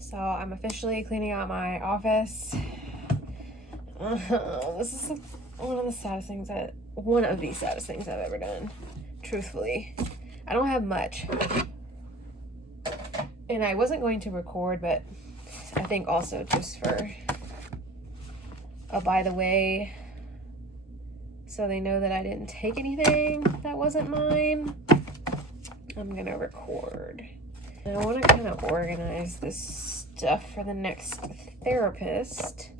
So I'm officially cleaning out my office. This is one of the saddest things I've ever done, truthfully. I don't have much. And I wasn't going to record, but I think also just for a by the way, so they know that I didn't take anything that wasn't mine, I'm gonna record. And I want to kind of organize this stuff for the next therapist.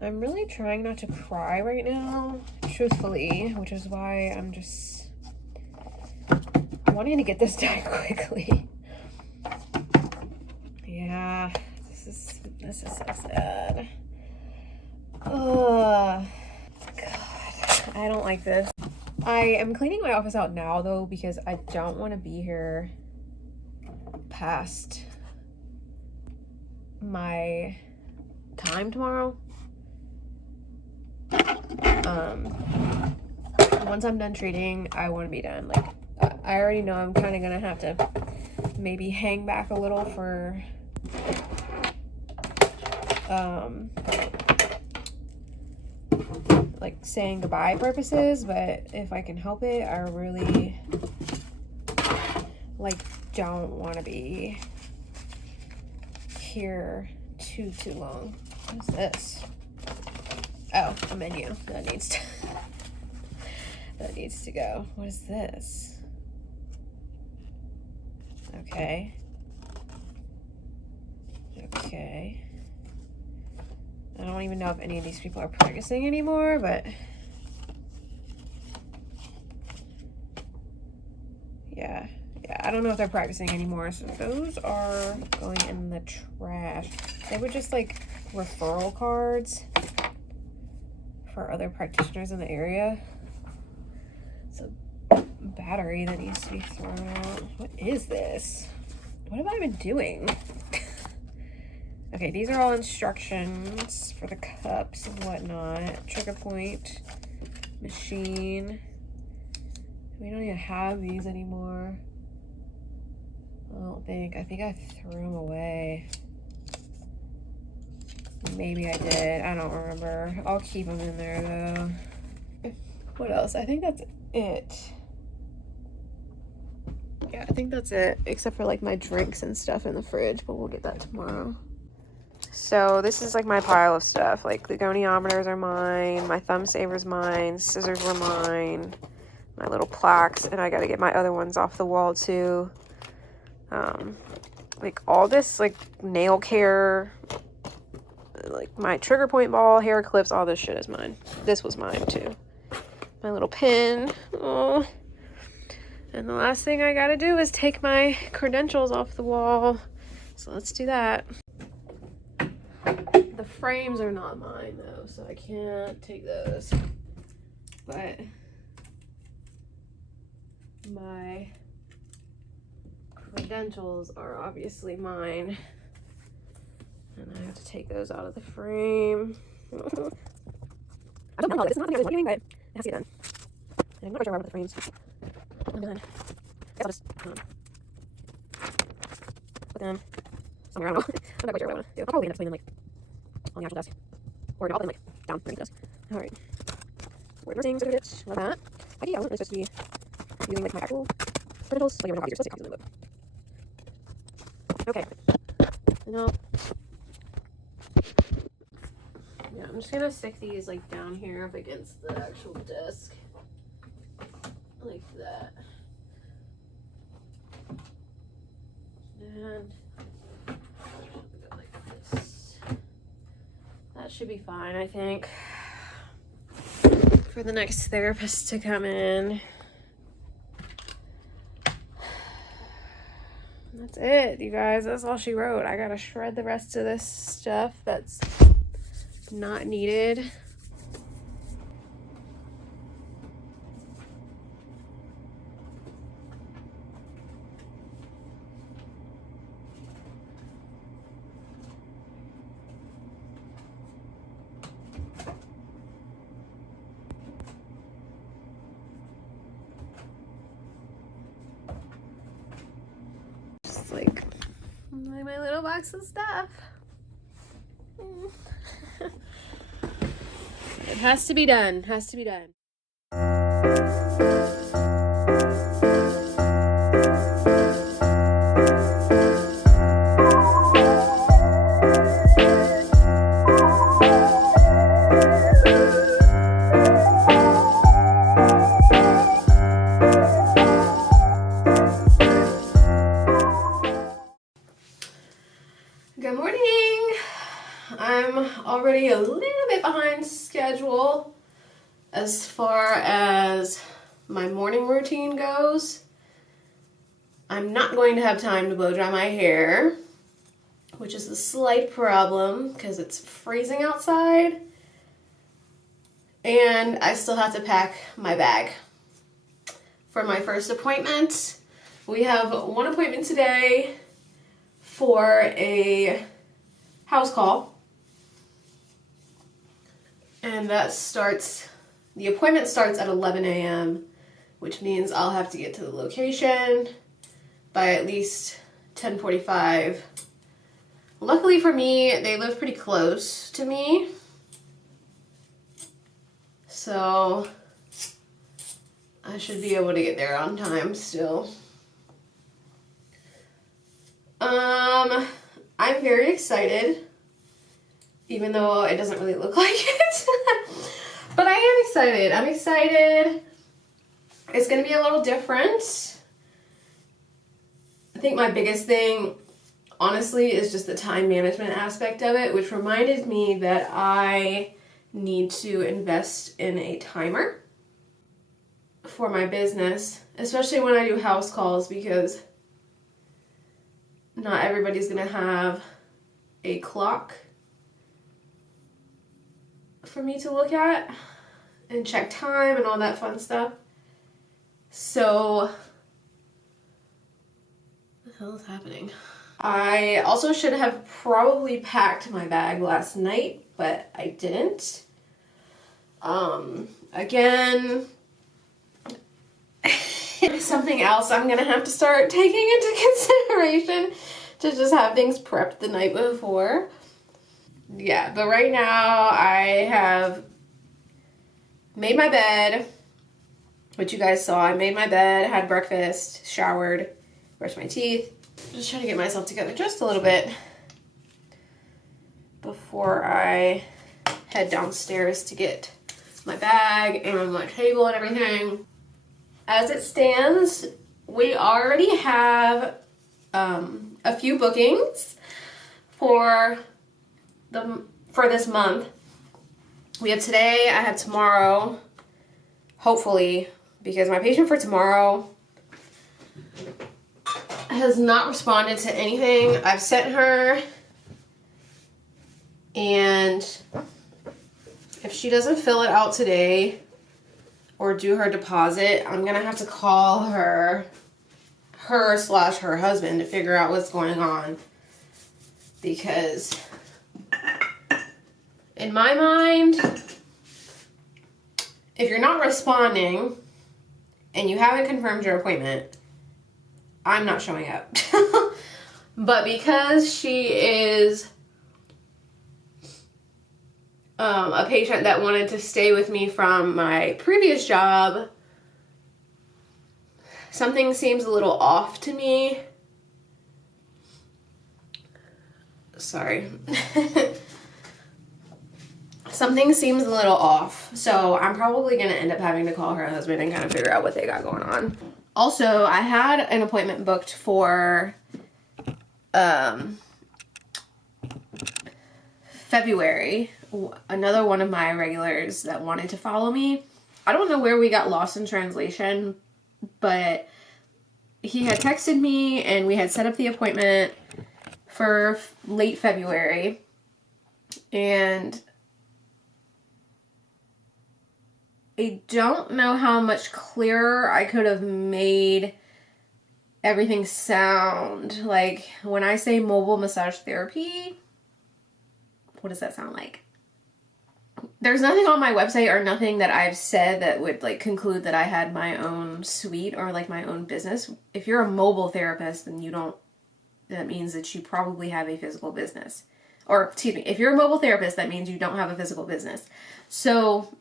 I'm really trying not to cry right now, truthfully, which is why I'm just wanting to get this done quickly. Yeah, this is so sad. Oh, God, I don't like this. I am cleaning my office out now, though, because I don't want to be here past my time tomorrow. Once I'm done treating, I want to be done. Like, I already know I'm kind of gonna have to maybe hang back a little for like saying goodbye purposes, but if I can help it, I really don't want to be here too long. What is this? Oh, a menu that needs to go. What is this? Okay. I don't even know if any of these people are practicing anymore, but yeah, I don't know if they're practicing anymore. So those are going in the trash. They were just like referral cards for other practitioners in the area. It's a battery that needs to be thrown out. What is this? What have I been doing? Okay, these are all instructions for the cups and whatnot. Trigger point, machine. We don't even have these anymore. I think I threw them away. Maybe I did, I don't remember. I'll keep them in there though. What else? I think that's it. Yeah, I think that's it, except for like my drinks and stuff in the fridge, but we'll get that tomorrow. So this is like my pile of stuff. Like the goniometers are mine, my thumb saver's mine, scissors were mine, my little plaques, and I gotta get my other ones off the wall too. Like all this like nail care, like my trigger point ball, hair clips, all this shit is mine. This was mine too. My little pin. Oh. And the last thing I gotta do is take my credentials off the wall. So let's do that. The frames are not mine though, so I can't take those. But my credentials are obviously mine. And I have to take those out of the frame. I don't know, this is not the arguing, but it has to get done. And I'm not sure where I put the frames. I'm done. I guess I'll just put them somewhere. I don't know. I'm not quite sure what I want to do. I'll probably end up putting them like on the actual desk. Or no, I'll put them like down underneath the desk. Alright. Word nursing certificate. Love that. I wasn't supposed to be using like my actual credentials. Like, you're supposed to take copies of them, but okay. No. Yeah, I'm just gonna stick these like down here up against the actual desk. Like that. And go like this. That should be fine, I think, for the next therapist to come in. That's it, you guys. That's all she wrote. I gotta shred the rest of this stuff that's not needed. Just like my little box of stuff. It has to be done. Has to be done. Good morning. I'm already a little bit behind schedule as far as my morning routine goes. I'm not going to have time to blow dry my hair, which is a slight problem because it's freezing outside, and I still have to pack my bag for my first appointment. We have one appointment today for a house call, and the appointment starts at 11 a.m., which means I'll have to get to the location by at least 10:45. Luckily for me, they live pretty close to me, so I should be able to get there on time still. I'm very excited, even though it doesn't really look like it. But I am excited. I'm excited. It's going to be a little different. I think my biggest thing, honestly, is just the time management aspect of it, which reminded me that I need to invest in a timer for my business, especially when I do house calls, because not everybody's gonna have a clock for me to look at and check time and all that fun stuff. So, what the hell is happening? I also should have probably packed my bag last night, but I didn't. Again, something else I'm gonna have to start taking into consideration, to just have things prepped the night before. Yeah, but right now I have made my bed, which you guys saw. I made my bed, had breakfast, showered, brushed my teeth. Just trying to get myself together just a little bit before I head downstairs to get my bag and my table and everything. As it stands, we already have a few bookings for this month. We have today, I have tomorrow, hopefully, because my patient for tomorrow has not responded to anything I've sent her, and if she doesn't fill it out today or do her deposit, I'm gonna have to call her her husband to figure out what's going on, because in my mind, if you're not responding and you haven't confirmed your appointment, I'm not showing up. But because she is a patient that wanted to stay with me from my previous job, something seems a little off to me. Sorry. Something seems a little off, so I'm probably going to end up having to call her husband and kind of figure out what they got going on. Also, I had an appointment booked for February. Another one of my regulars that wanted to follow me. I don't know where we got lost in translation, but he had texted me and we had set up the appointment for late February, and I don't know how much clearer I could have made everything sound. Like, when I say mobile massage therapy, what does that sound like? There's nothing on my website or nothing that I've said that would like conclude that I had my own suite or like my own business. If you're a mobile therapist, then that means that you probably have a physical business. Or, excuse me, if you're a mobile therapist, that means you don't have a physical business. So,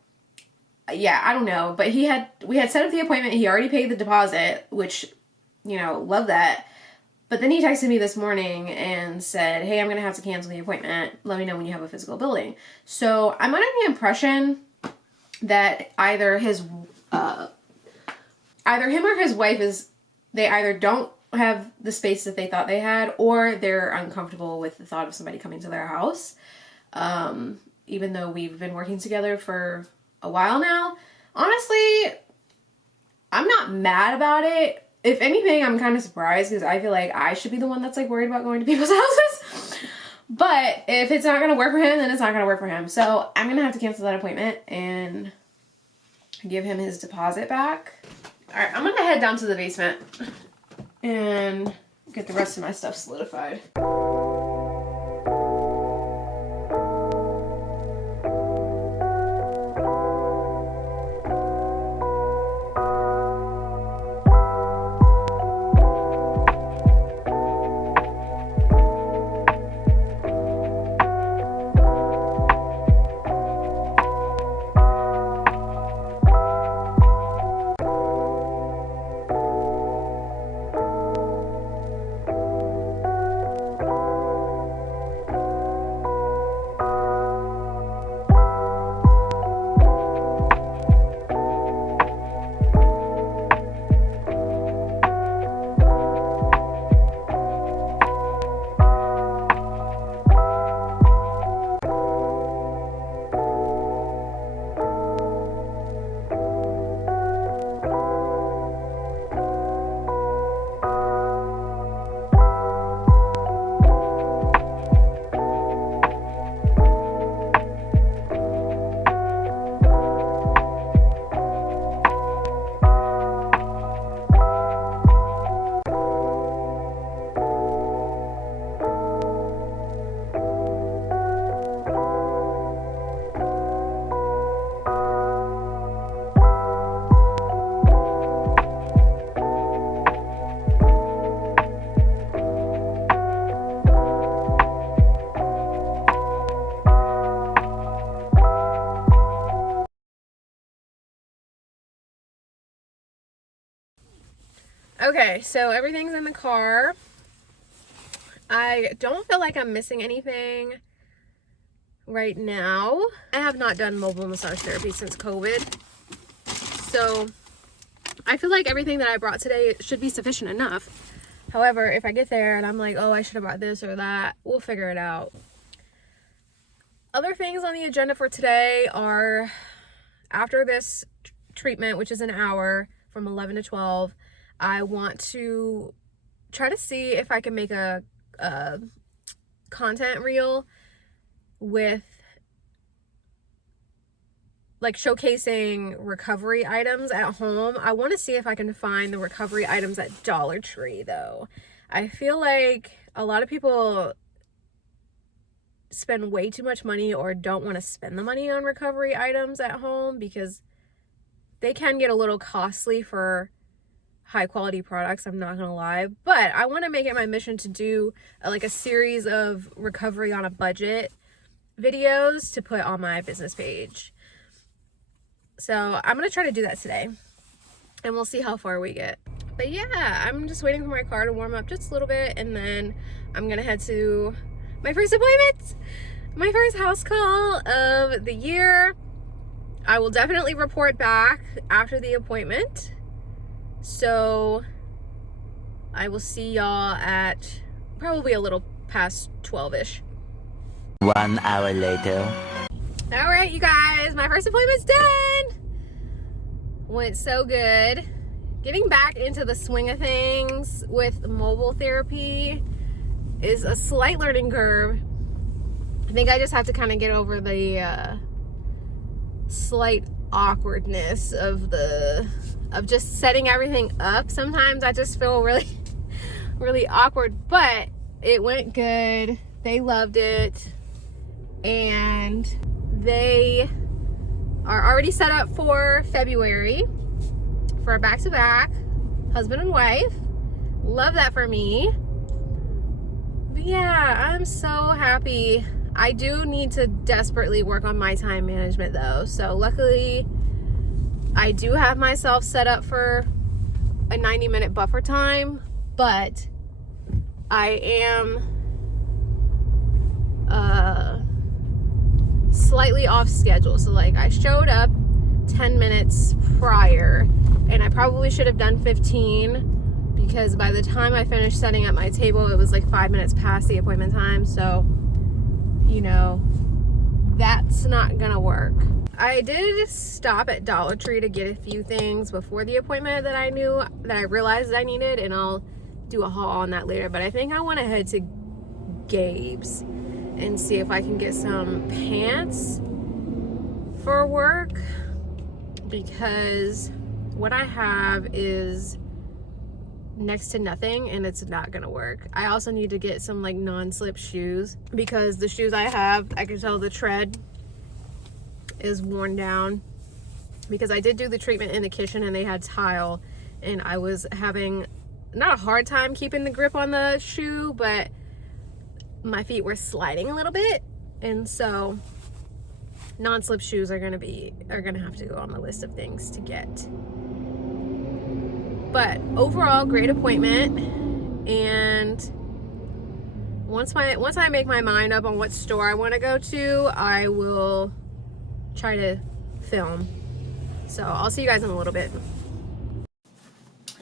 yeah, I don't know. But we had set up the appointment. He already paid the deposit, which, you know, love that. But then he texted me this morning and said, hey, I'm going to have to cancel the appointment. Let me know when you have a physical building. So I'm under the impression that either him or his wife they either don't have the space that they thought they had, or they're uncomfortable with the thought of somebody coming to their house. Even though we've been working together for a while now. Honestly, I'm not mad about it. If anything, I'm kind of surprised because I feel like I should be the one that's like worried about going to people's houses. But if it's not going to work for him, then it's not going to work for him. So I'm going to have to cancel that appointment and give him his deposit back. All right, I'm going to head down to the basement and get the rest of my stuff solidified. Okay, so everything's in the car. I don't feel like I'm missing anything right now. I have not done mobile massage therapy since COVID. So I feel like everything that I brought today should be sufficient enough. However, if I get there and I'm like, oh, I should have brought this or that, we'll figure it out. Other things on the agenda for today are after this treatment, which is an hour from 11 to 12, I want to try to see if I can make a content reel with like showcasing recovery items at home. I want to see if I can find the recovery items at Dollar Tree though. I feel like a lot of people spend way too much money or don't want to spend the money on recovery items at home because they can get a little costly for high quality products, I'm not gonna lie. But I want to make it my mission to do like a series of recovery on a budget videos to put on my business page. So I'm gonna try to do that today and we'll see how far we get. But yeah, I'm just waiting for my car to warm up just a little bit and then I'm gonna head to my first appointment, my first house call of the year. I will definitely report back after the appointment. So I will see y'all at probably a little past 12-ish. 1 hour later. All right, you guys, my first appointment's done. Went so good. Getting back into the swing of things with mobile therapy is a slight learning curve. I think I just have to kind of get over the slight awkwardness of just setting everything up. Sometimes I just feel really awkward, but it went good. They loved it and they are already set up for February for a back-to-back husband and wife. Love that for me. yeah, I'm so happy. I do need to desperately work on my time management though. So luckily I do have myself set up for a 90-minute buffer time, but I am slightly off schedule. So like I showed up 10 minutes prior and I probably should have done 15 because by the time I finished setting up my table it was like 5 minutes past the appointment time. So you know, that's not gonna work. I did stop at Dollar Tree to get a few things before the appointment that I realized I needed, and I'll do a haul on that later. But I think I want to head to Gabe's and see if I can get some pants for work, because what I have is next to nothing and it's not gonna work. I also need to get some like non-slip shoes because the shoes I have, I can tell the tread is worn down because I did do the treatment in the kitchen and they had tile and I was having not a hard time keeping the grip on the shoe, but my feet were sliding a little bit, and so non-slip shoes are gonna have to go on the list of things to get. But overall, great appointment, and once I make my mind up on what store I want to go to, I will try to film. So I'll see you guys in a little bit.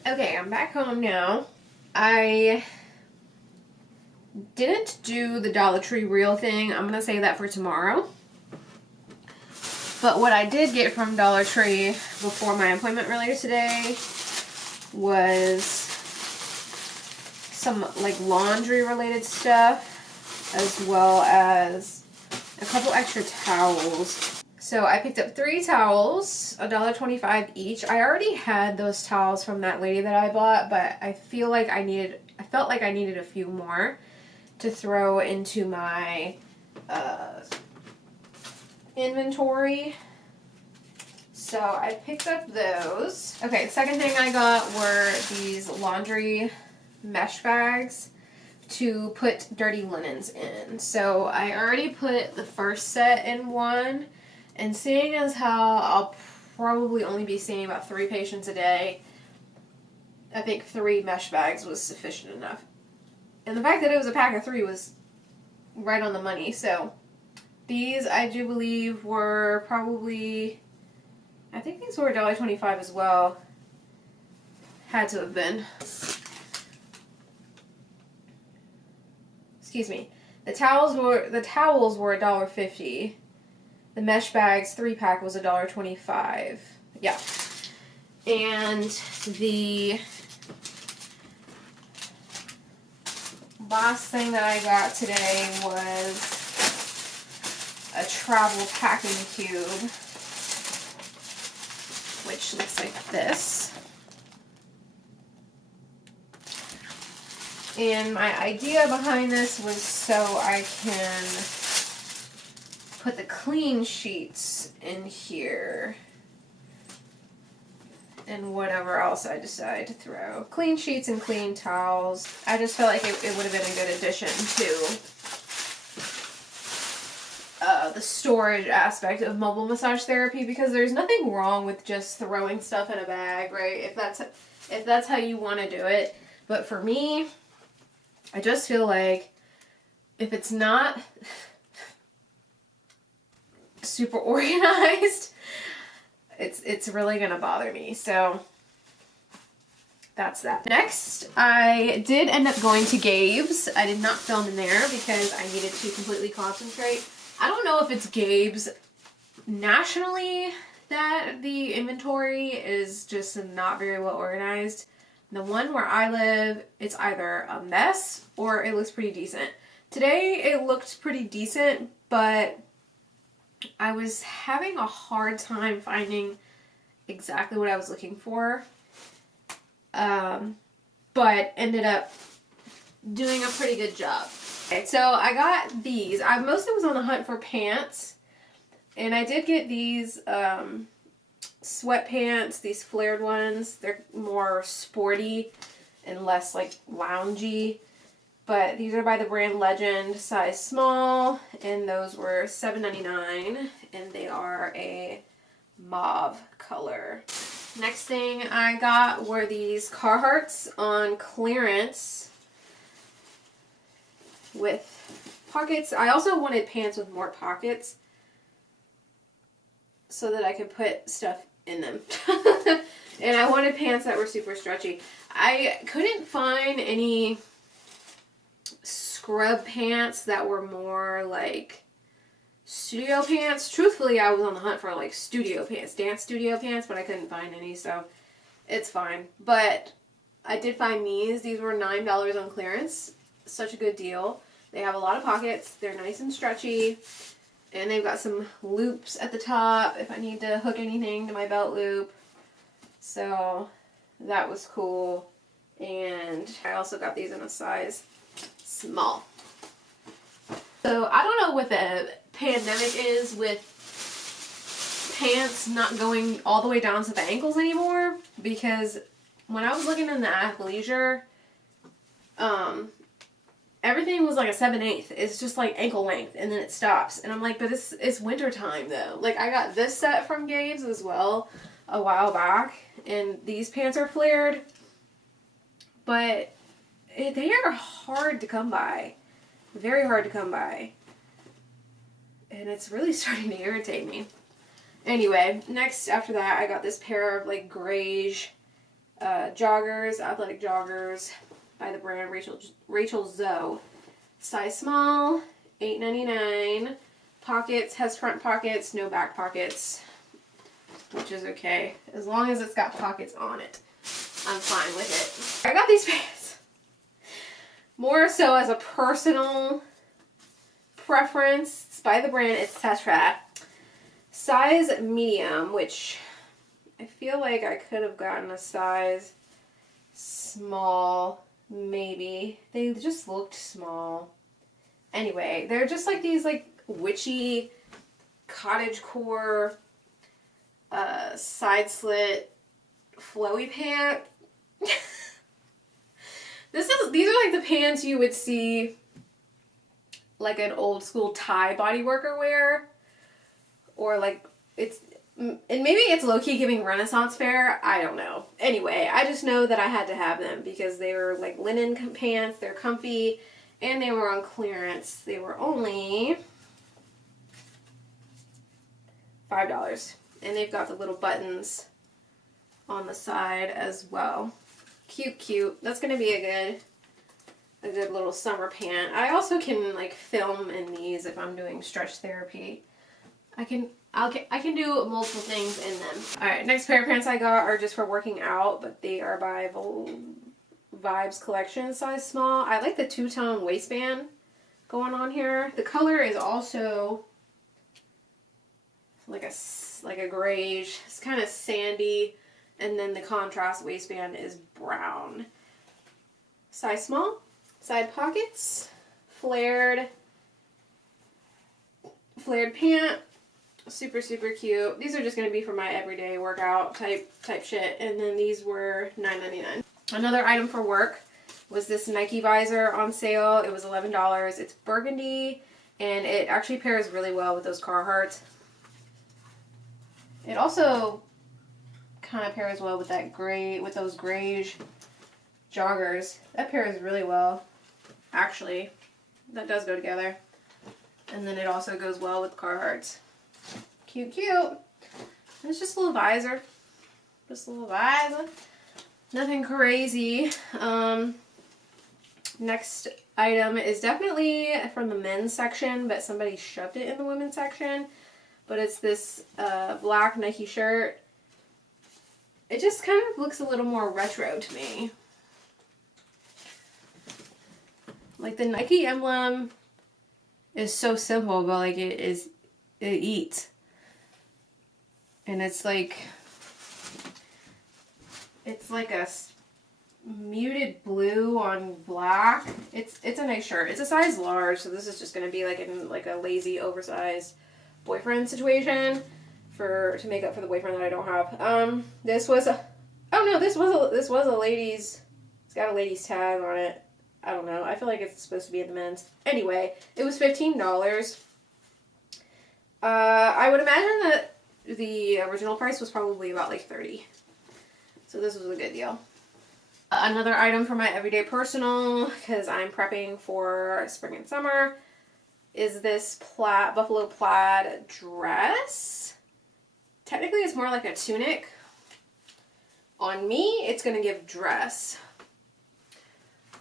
Okay, I'm back home now. I didn't do the Dollar Tree reel thing. I'm gonna save that for tomorrow. But what I did get from Dollar Tree before my appointment earlier today was some like laundry related stuff, as well as a couple extra towels. So I picked up 3 towels, $1.25 each. I already had those towels from that lady that I bought, but I felt like I needed a few more to throw into my inventory. So I picked up those. Okay, the second thing I got were these laundry mesh bags to put dirty linens in. So I already put the first set in one, and seeing as how I'll probably only be seeing about 3 patients a day, I think 3 mesh bags was sufficient enough. And the fact that it was a pack of 3 was right on the money. So these, I do believe, were probably, I think these were $1.25 as well. Had to have been. Excuse me. The towels were $1.50. The mesh bags 3-pack was $1.25. Yeah. And the last thing that I got today was a travel packing cube, which looks like this. And my idea behind this was so I can put the clean sheets in here and whatever else I decide to throw. Clean sheets and clean towels. I just felt like it would have been a good addition to the storage aspect of mobile massage therapy, because there's nothing wrong with just throwing stuff in a bag, right? If that's how you want to do it. But for me, I just feel like if it's not super organized, it's really gonna bother me. So that's that. Next, I did end up going to Gabe's. I did not film in there because I needed to completely concentrate. I don't know if it's Gabe's nationally that the inventory is just not very well organized. The one where I live, it's either a mess or it looks pretty decent. Today it looked pretty decent, but I was having a hard time finding exactly what I was looking for. But ended up doing a pretty good job. Okay, so I got these. I mostly was on the hunt for pants, and I did get these sweatpants, these flared ones. They're more sporty and less like loungy. But these are by the brand Legend, size small, and those were $7.99, and they are a mauve color. Next thing I got were these Carhartts on clearance with pockets. I also wanted pants with more pockets so that I could put stuff in them. And I wanted pants that were super stretchy. I couldn't find any scrub pants that were more like studio pants. Truthfully, I was on the hunt for like studio pants, dance studio pants, but I couldn't find any, so it's fine. But I did find these. These were $9 on clearance. Such a good deal. They have a lot of pockets. They're nice and stretchy. And they've got some loops at the top if I need to hook anything to my belt loop. So that was cool. And I also got these in a size small. So I don't know what the pandemic is with pants not going all the way down to the ankles anymore, because when I was looking in the athleisure, everything was like a 7/8. It's just like ankle length and then it stops. And I'm like, but it's winter time though. Like I got this set from Gabe's as well a while back, and these pants are flared, but they are hard to come by. Very hard to come by. And it's really starting to irritate me. Anyway, next after that I got this pair of like grayish joggers, athletic joggers by the brand Rachel Zoe. Size small, $8.99. Pockets, has front pockets, no back pockets, which is okay. As long as it's got pockets on it, I'm fine with it. I got these pants more so as a personal preference. It's by the brand, it's Tetra. Size medium, which I feel like I could have gotten a size small, maybe. They just looked small. Anyway, they're just like these like witchy cottagecore side slit flowy pant. These are like the pants you would see like an old school Thai bodyworker wear, or like and maybe it's low-key giving Renaissance fair. I don't know. Anyway, I just know that I had to have them because they were like linen pants. They're comfy and they were on clearance. They were only $5. And they've got the little buttons on the side as well. Cute, cute. That's going to be a good little summer pant. I also can like film in these if I'm doing stretch therapy. I can do multiple things in them. Alright, next pair of pants I got are just for working out, but they are by Vibes Collection, size small. I like the two-tone waistband going on here. The color is also like a grayish. It's kind of sandy, and then the contrast waistband is brown. Size small. Side pockets. Flared pant. Super, super cute. These are just going to be for my everyday workout type shit. And then these were $9.99. Another item for work was this Nike visor on sale. It was $11. It's burgundy, and it actually pairs really well with those Carhartts. It also kind of pairs well with those grayish joggers. That pairs really well. Actually, that does go together. And then it also goes well with Carhartts. Cute, cute. And it's just a little visor. Just a little visor. Nothing crazy. Next item is definitely from the men's section, but somebody shoved it in the women's section. But it's this black Nike shirt. It just kind of looks a little more retro to me. Like the Nike emblem is so simple, but like it eats. And it's like a muted blue on black. It's a nice shirt. It's a size large, so this is just gonna be like in like a lazy oversized boyfriend situation to make up for the boyfriend that I don't have. This was a ladies. It's got a ladies tag on it. I don't know. I feel like it's supposed to be in the men's. Anyway, it was $15. I would imagine that the original price was probably about like $30. So this was a good deal. Another item for my everyday personal, because I'm prepping for spring and summer, is this buffalo plaid dress. Technically, it's more like a tunic. On me, it's going to give dress.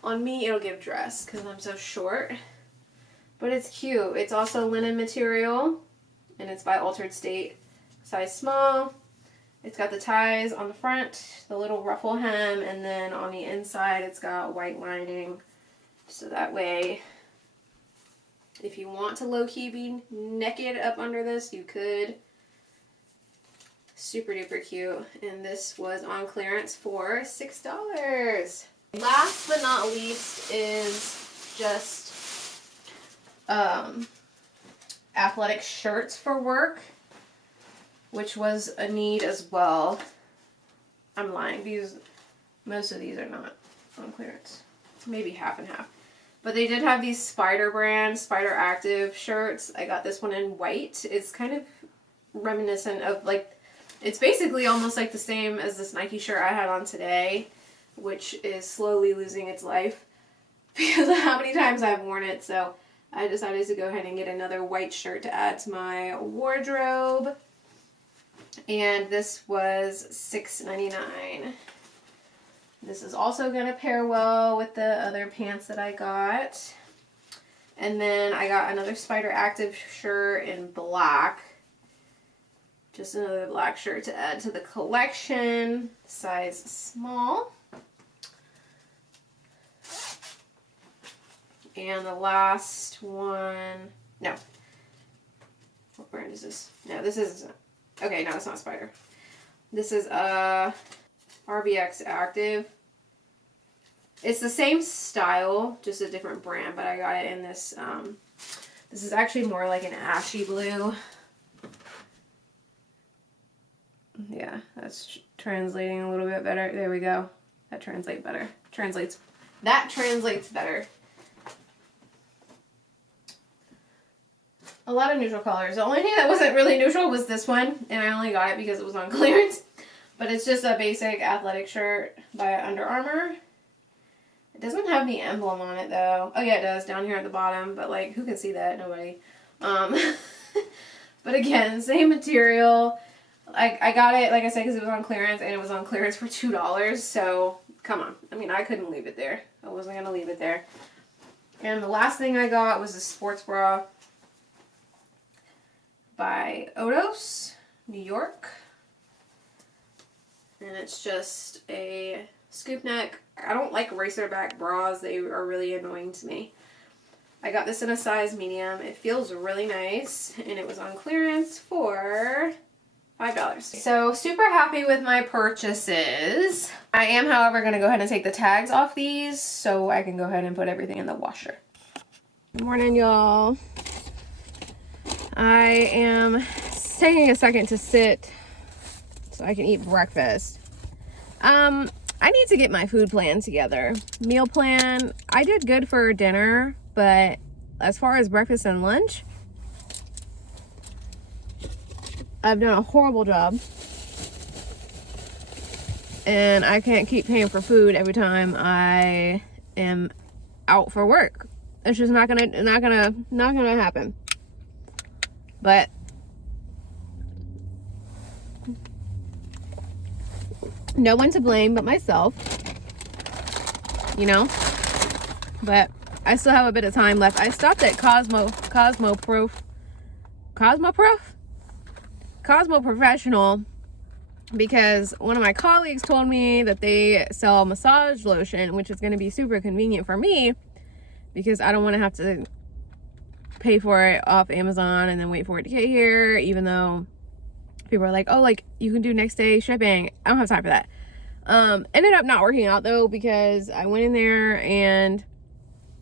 On me, it'll give dress because I'm so short. But it's cute. It's also linen material, and it's by Altered State, size small. It's got the ties on the front, the little ruffle hem, and then on the inside it's got white lining. So that way, if you want to low-key be naked up under this, you could. Super duper cute. And this was on clearance for $6. Last but not least is just athletic shirts for work, which was a need as well. I'm lying. Most of these are not on clearance. Maybe half and half. But they did have these Spider brand, Spider Active shirts. I got this one in white. It's kind of reminiscent of like, it's basically almost like the same as this Nike shirt I had on today, which is slowly losing its life because of how many times I've worn it. So I decided to go ahead and get another white shirt to add to my wardrobe. And this was $6.99. This is also going to pair well with the other pants that I got. And then I got another Spider Active shirt in black. Just another black shirt to add to the collection. Size small. And the last one, no. What brand is this? No, this isn't. Okay, no, it's not Spider. This is RBX Active. It's the same style, just a different brand, but I got it in this, this is actually more like an ashy blue. Yeah, that's translating a little bit better. There we go. That translates better. That translates better. A lot of neutral colors. The only thing that wasn't really neutral was this one, and I only got it because it was on clearance. But it's just a basic athletic shirt by Under Armour. It doesn't have the emblem on it though. Oh yeah, it does down here at the bottom, but like who can see that? Nobody. But again, same material. I got it, like I said, because it was on clearance, and it was on clearance for $2. So come on. I mean, I couldn't leave it there. I wasn't gonna leave it there. And the last thing I got was a sports bra by Odos, New York. And it's just a scoop neck. I don't like racer back bras. They are really annoying to me. I got this in a size medium. It feels really nice, and it was on clearance for $5. So super happy with my purchases. I am, however, going to go ahead and take the tags off these so I can go ahead and put everything in the washer. Good morning, y'all. I am taking a second to sit so I can eat breakfast. I need to get my food plan together. Meal plan, I did good for dinner, but as far as breakfast and lunch, I've done a horrible job. And I can't keep paying for food every time I am out for work. It's just not gonna happen. But no one to blame but myself, you know. But I still have a bit of time left. I stopped at Cosmo Professional because one of my colleagues told me that they sell massage lotion, which is going to be super convenient for me because I don't want to have to pay for it off Amazon and then wait for it to get here, even though people are like, oh, like you can do next day shipping. I don't have time for that. Ended up not working out though, because I went in there and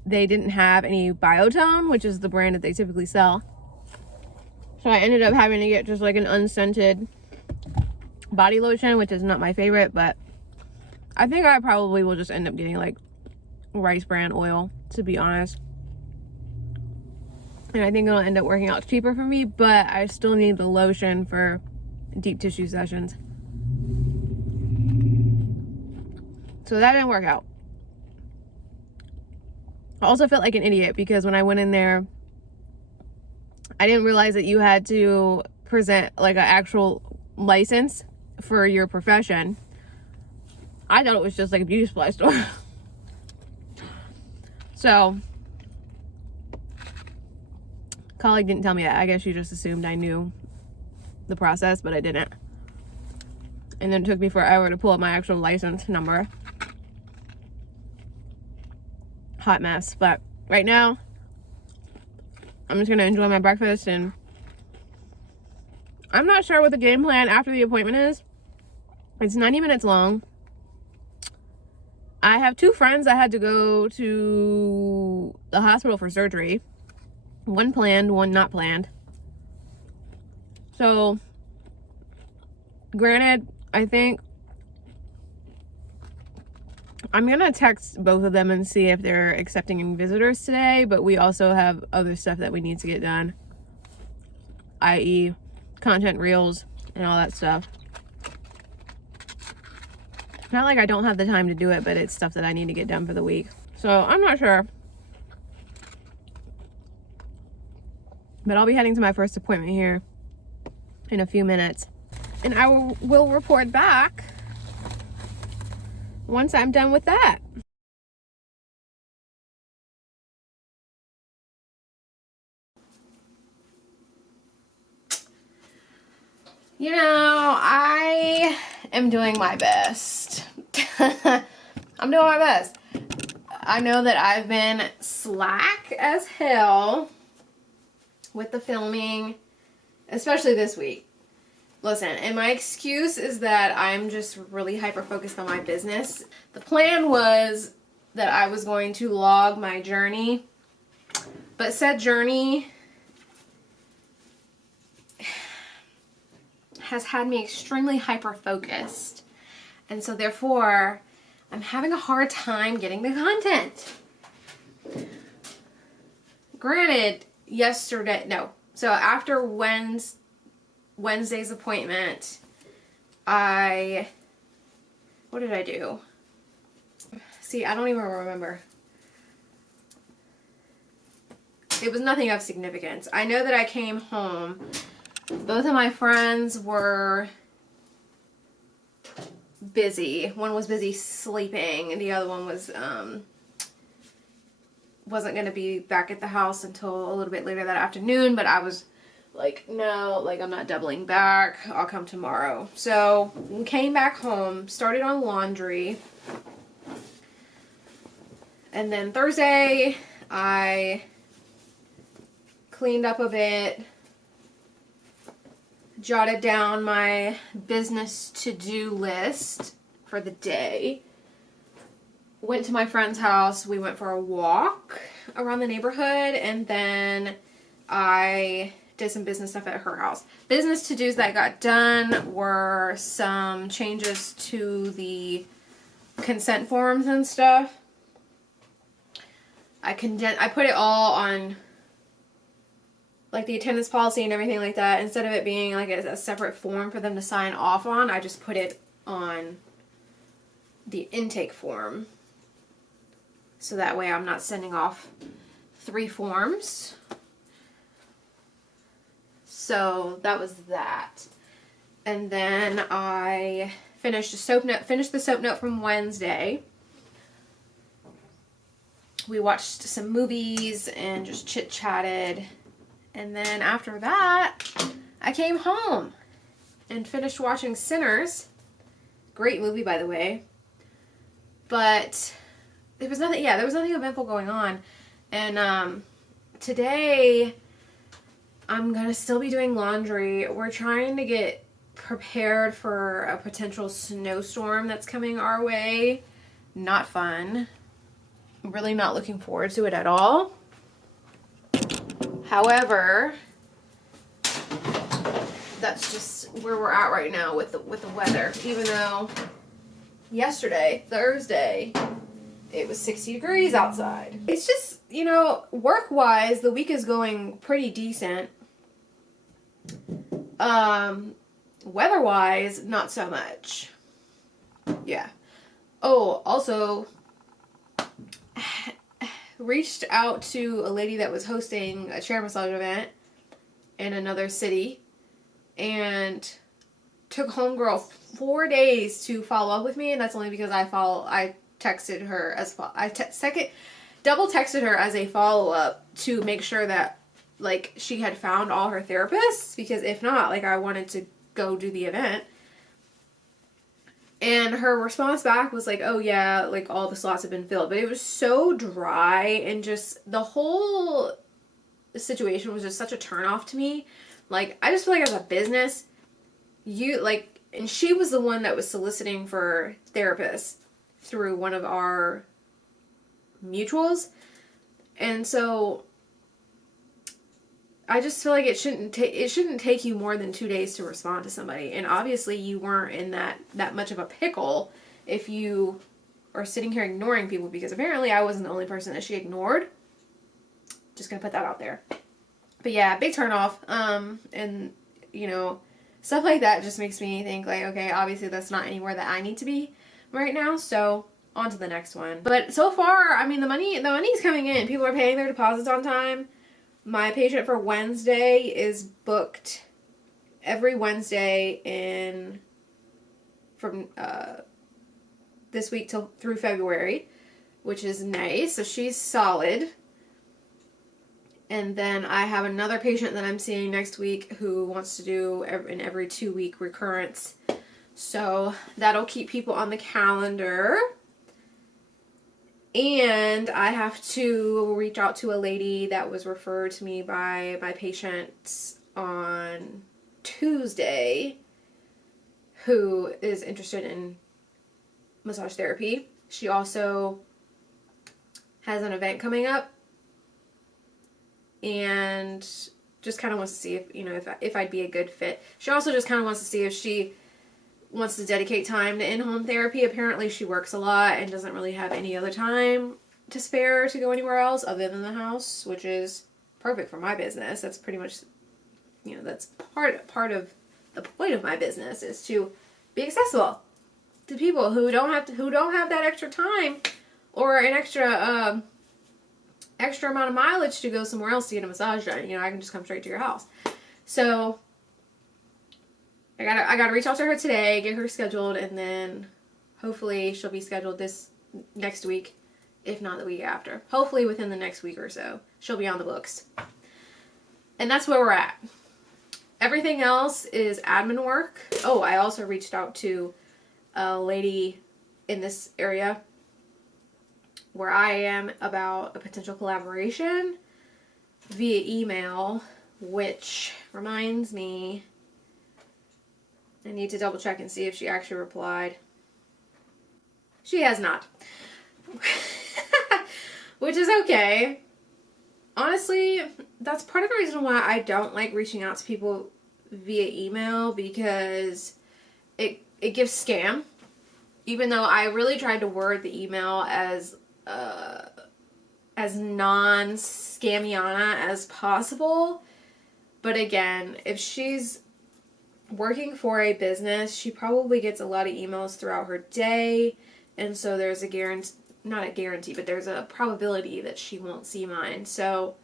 they didn't have any Biotone, which is the brand that they typically sell. So I ended up having to get just like an unscented body lotion, which is not my favorite, but I think I probably will just end up getting like rice bran oil, to be honest. And I think it'll end up working out cheaper for me, but I still need the lotion for deep tissue sessions. So that didn't work out. I also felt like an idiot because when I went in there, I didn't realize that you had to present like an actual license for your profession. I thought it was just like a beauty supply store. So, colleague didn't tell me that. I guess she just assumed I knew the process, but I didn't. And then it took me forever to pull up my actual license number. Hot mess. But right now, I'm just going to enjoy my breakfast, and I'm not sure what the game plan after the appointment is. It's 90 minutes long. I have 2 friends that had to go to the hospital for surgery. One planned, one not planned. So, granted, I think I'm going to text both of them and see if they're accepting any visitors today, but we also have other stuff that we need to get done, i.e. content reels and all that stuff. Not like I don't have the time to do it, but it's stuff that I need to get done for the week. So I'm not sure. But I'll be heading to my first appointment here in a few minutes. And I will report back once I'm done with that. You know, I am doing my best. I'm doing my best. I know that I've been slack as hell with the filming, especially this week. Listen, and my excuse is that I'm just really hyper-focused on my business. The plan was that I was going to log my journey, but said journey has had me extremely hyper-focused. And so therefore, I'm having a hard time getting the content. Granted, so after Wednesday's appointment, what did I do? See, I don't even remember. It was nothing of significance. I know that I came home. Both of my friends were busy. One was busy sleeping, and the other one was wasn't going to be back at the house until a little bit later that afternoon, but I was like, no, like I'm not doubling back. I'll come tomorrow. So we came back home, started on laundry, and then Thursday I cleaned up a bit, jotted down my business to-do list for the day, went to my friend's house, we went for a walk around the neighborhood, and then I did some business stuff at her house. Business to-dos that got done were some changes to the consent forms and stuff. I put it all on like the attendance policy and everything like that. Instead of it being like a separate form for them to sign off on, I just put it on the intake form. So that way I'm not sending off 3 forms. So that was that. And then I finished the soap note from Wednesday. We watched some movies and just chit-chatted. And then after that, I came home and finished watching Sinners. Great movie, by the way. But there was nothing eventful going on. And today, I'm going to still be doing laundry. We're trying to get prepared for a potential snowstorm that's coming our way. Not fun. I'm really not looking forward to it at all. However, that's just where we're at right now with the weather. Even though yesterday, Thursday, it was 60 degrees outside. It's just, you know, work-wise, the week is going pretty decent. Weather-wise, not so much. Yeah. Oh, also, reached out to a lady that was hosting a chair massage event in another city, and took homegirl 4 days to follow up with me, and that's only because I texted her as double texted her as a follow-up to make sure that, like, she had found all her therapists, because if not, like, I wanted to go do the event. And her response back was like, oh yeah, like, all the slots have been filled. But it was so dry, and just the whole situation was just such a turnoff to me. Like, I just feel like as a business, and she was the one that was soliciting for therapists through one of our mutuals. And so I just feel like it shouldn't take you more than 2 days to respond to somebody. And obviously you weren't in that much of a pickle if you are sitting here ignoring people, because apparently I wasn't the only person that she ignored. Just gonna put that out there. But yeah, big turnoff. And you know, stuff like that just makes me think, like, okay, obviously that's not anywhere that I need to be right now, so on to the next one. But so far, I mean, the money's coming in. People are paying their deposits on time. My patient for Wednesday is booked every Wednesday from this week through February, which is nice. So she's solid. And then I have another patient that I'm seeing next week who wants to do an every 2 week recurrence. So that'll keep people on the calendar. And I have to reach out to a lady that was referred to me by my patients on Tuesday who is interested in massage therapy. She also has an event coming up, and just kind of wants to see if, you know, if I'd be a good fit. She also just kind of wants to see if she wants to dedicate time to in-home therapy. Apparently she works a lot and doesn't really have any other time to spare to go anywhere else other than the house, which is perfect for my business. That's pretty much, you know, that's part of the point of my business, is to be accessible to people who don't have that extra time or an extra amount of mileage to go somewhere else to get a massage done. You know, I can just come straight to your house. So I gotta reach out to her today, get her scheduled, and then hopefully she'll be scheduled this next week, if not the week after. Hopefully within the next week or so, she'll be on the books. And that's where we're at. Everything else is admin work. Oh, I also reached out to a lady in this area where I am about a potential collaboration via email, which reminds me, I need to double check and see if she actually replied. She has not. Which is okay. Honestly, that's part of the reason why I don't like reaching out to people via email, because it gives scam. Even though I really tried to word the email as non-scamiana as possible. But again, if she's working for a business, she probably gets a lot of emails throughout her day, and so there's not a guarantee, but there's a probability that she won't see mine. So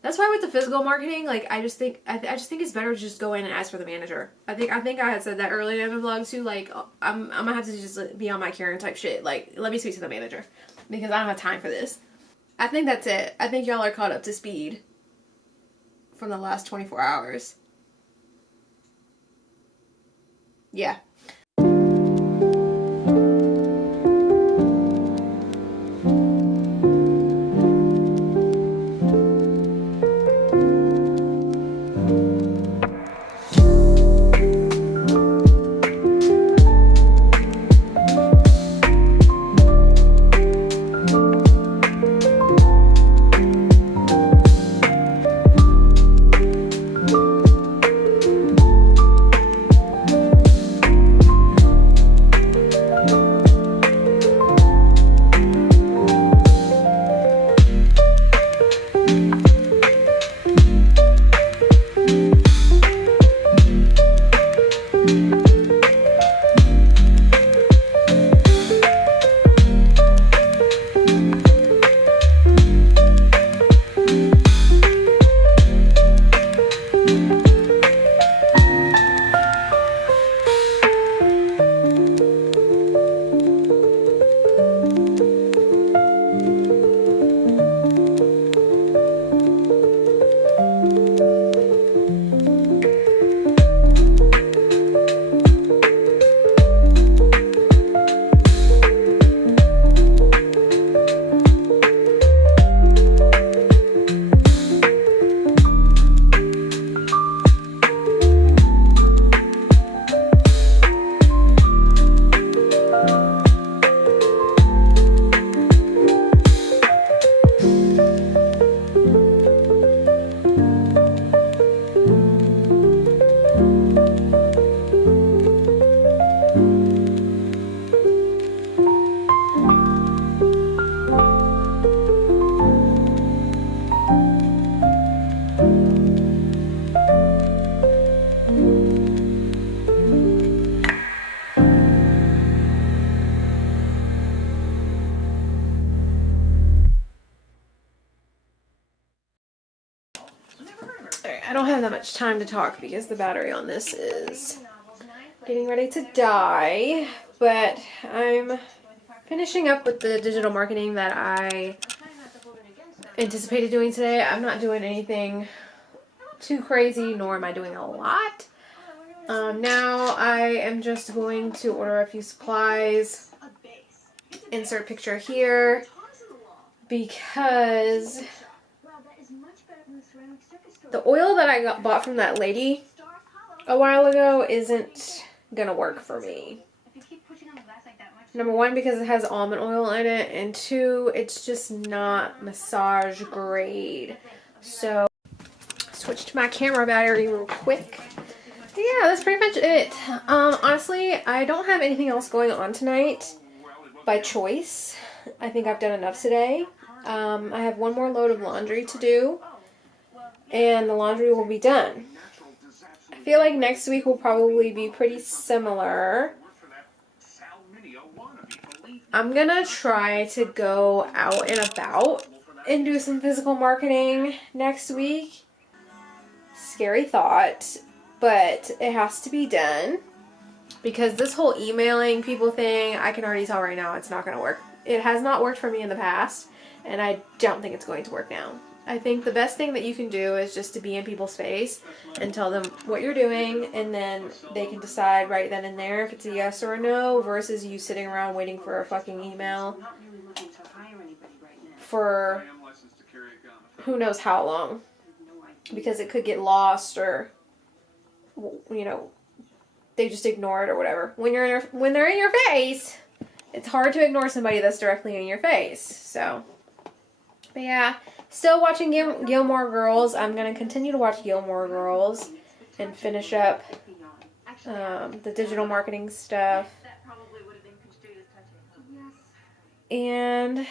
that's why with the physical marketing, like, I just think it's better to just go in and ask for the manager. I think I had said that earlier in the vlog too. Like, I'm gonna have to just be on my Karen type shit. Like, let me speak to the manager, because I don't have time for this. I think that's it. I think y'all are caught up to speed from the last 24 hours. Yeah. I don't have that much time to talk because the battery on this is getting ready to die, but I'm finishing up with the digital marketing that I anticipated doing today. I'm not doing anything too crazy, nor am I doing a lot. Now I am just going to order a few supplies, insert picture here, because the oil that I bought from that lady a while ago isn't gonna work for me. Number one, because it has almond oil in it, and two, it's just not massage grade. So, switch to my camera battery real quick. Yeah, that's pretty much it. Honestly, I don't have anything else going on tonight by choice. I think I've done enough today. I have one more load of laundry to do, and the laundry will be done. I feel like next week will probably be pretty similar. I'm gonna try to go out and about and do some physical marketing next week. Scary thought, but it has to be done because this whole emailing people thing, I can already tell right now it's not gonna work. It has not worked for me in the past, and I don't think it's going to work now. I think the best thing that you can do is just to be in people's face and tell them what you're doing, and then they can decide right then and there if it's a yes or a no, versus you sitting around waiting for a fucking email for who knows how long, because it could get lost, or you know, they just ignore it or whatever. When they're in your face, it's hard to ignore somebody that's directly in your face. So, but yeah. Still watching Gilmore Girls. I'm going to continue to watch Gilmore Girls and finish up the digital marketing stuff. And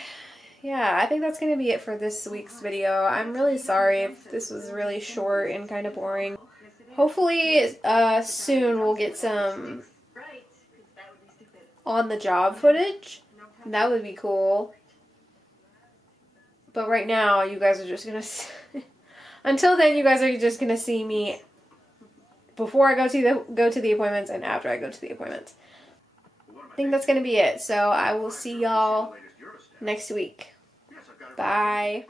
yeah, I think that's going to be it for this week's video. I'm really sorry if this was really short and kind of boring. Hopefully soon we'll get some on-the-job footage. That would be cool. But right now, you guys are just going to... Until then, you guys are just going to see me before I go to the appointments and after I go to the appointments. I think that's going to be it. So I will see y'all next week. Bye.